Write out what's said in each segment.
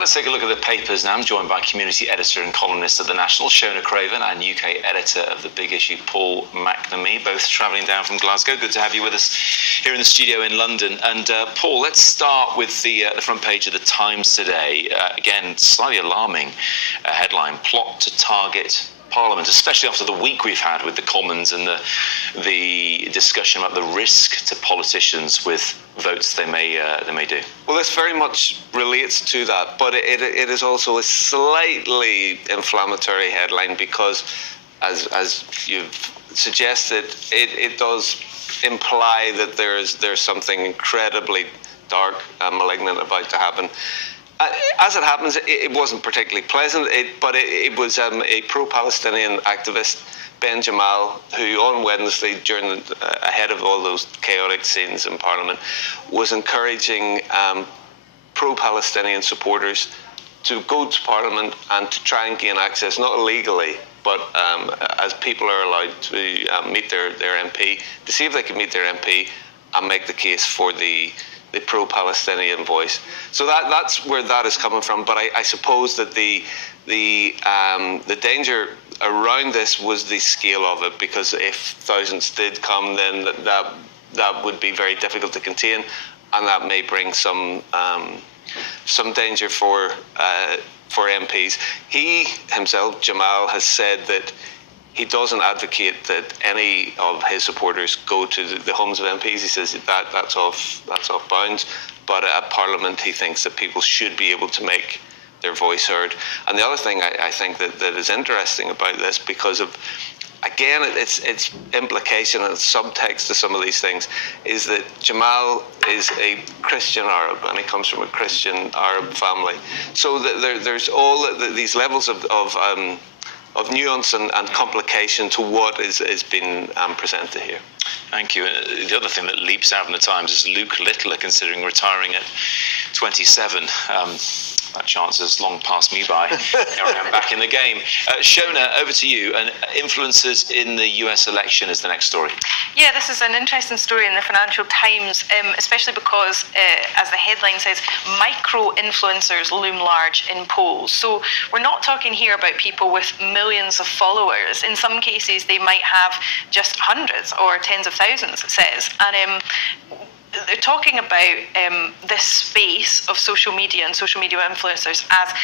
Let's take a look at the papers now. I'm joined by community editor and columnist at The National, Shona Craven, and UK editor of The Big Issue, Paul McNamee, both travelling down from Glasgow. Good to have you with us here in the studio in London. And Paul, let's start with the front page of The Times today. Again, slightly alarming headline, plot to target Parliament, especially after the week we've had with the Commons and the discussion about the risk to politicians with votes they may do. Well, this very much relates to that, but it is also a slightly inflammatory headline because, as you've suggested, it does imply that there's something incredibly dark and malignant about to happen. As it happens, it wasn't particularly pleasant, but it was a pro-Palestinian activist, Ben Jamal, who on Wednesday, ahead of all those chaotic scenes in Parliament, was encouraging pro-Palestinian supporters to go to Parliament and to try and gain access, not illegally, but as people are allowed to meet their MP, to see if they can meet their MP and make the case for the pro-Palestinian voice. So that's where that is coming from. But I suppose that the danger around this was the scale of it, because if thousands did come, then that would be very difficult to contain, and that may bring some danger for MPs. He himself, Jamal, has said that he doesn't advocate that any of his supporters go to the homes of MPs. He says that's off bounds. But at Parliament, he thinks that people should be able to make their voice heard. And the other thing I think that is interesting about this, because of, again, its implication and subtext to some of these things, is that Jamal is a Christian Arab, and he comes from a Christian Arab family. So there's all these levels of nuance and complication to what is being presented here. Thank you. The other thing that leaps out from the Times is Luke Littler considering retiring at 27. That chance has long passed me by. Here I am back in the game. Shona, over to you. And influencers in the US election is the next story. Yeah, this is an interesting story in the Financial Times, especially because, as the headline says, micro-influencers loom large in polls. So we're not talking here about people with millions of followers. In some cases, they might have just hundreds or tens of thousands, it says. And they're talking about this space of social media and social media influencers as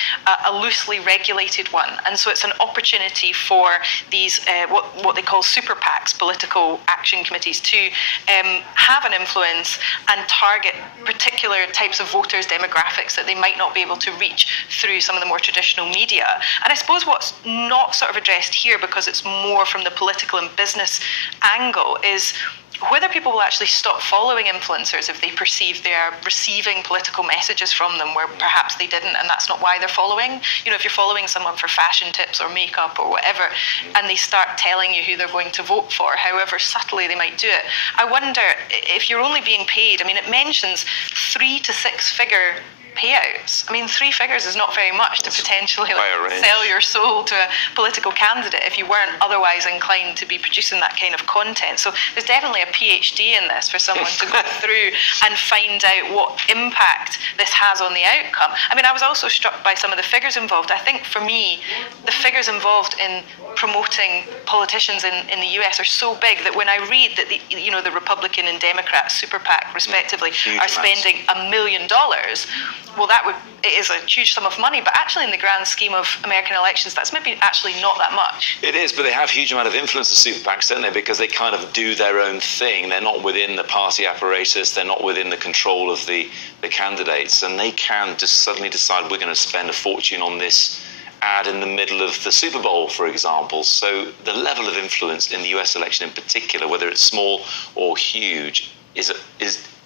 a loosely regulated one. And so it's an opportunity for these, what they call super PACs, political action committees, to have an influence and target particular types of voters, demographics that they might not be able to reach through some of the more traditional media. And I suppose what's not sort of addressed here, because it's more from the political and business angle, is whether people will actually stop following influencers if they perceive they are receiving political messages from them where perhaps they didn't, and that's not why they're following. You know, if you're following someone for fashion tips or makeup or whatever, and they start telling you who they're going to vote for, however subtly they might do it, I wonder if you're only being paid. I mean, it mentions 3 to 6 figure payouts. I mean, 3 figures is not very much to potentially sell your soul to a political candidate if you weren't otherwise inclined to be producing that kind of content. So there's definitely a PhD in this for someone to go through and find out what impact this has on the outcome. I mean, I was also struck by some of the figures involved. I think for me, the figures involved in promoting politicians in the US are so big that when I read that the Republican and Democrat super PAC respectively are spending $1 million, well, it is a huge sum of money, but actually in the grand scheme of American elections, that's maybe actually not that much. It is, but they have a huge amount of influence, the super PACs, don't they? Because they kind of do their own thing. They're not within the party apparatus. They're not within the control of the candidates. And they can just suddenly decide we're going to spend a fortune on this ad in the middle of the Super Bowl, for example. So the level of influence in the US election in particular, whether it's small or huge, is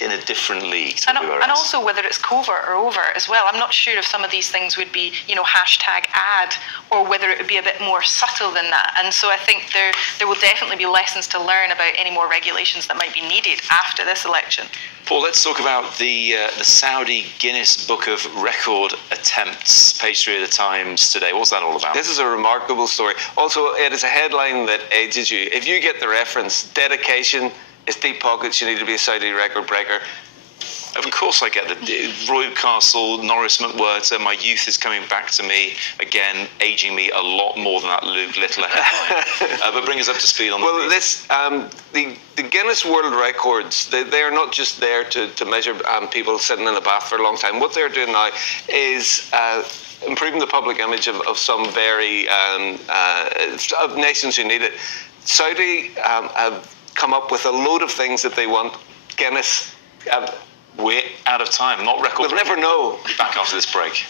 in a different league to everywhere else. And also whether it's covert or overt as well. I'm not sure if some of these things would be, hashtag ad, or whether it would be a bit more subtle than that. And so I think there will definitely be lessons to learn about any more regulations that might be needed after this election. Paul, let's talk about the Saudi Guinness Book of Record attempts, page 3 of the Times today. What's that all about? This is a remarkable story. Also, it is a headline that ages you. If you get the reference, dedication is deep pockets, you need to be a Saudi record breaker. Of course, I get the Roy Castle, Norris McWhirter. My youth is coming back to me again, aging me a lot more than that Luke Littler headline. But bring us up to speed on. Well, this the Guinness World Records. They are not just there to measure people sitting in a bath for a long time. What they're doing now is improving the public image of some very of nations who need it. Saudi have come up with a load of things that they want Guinness. We're out of time, not record. We'll never know. Be back after this break.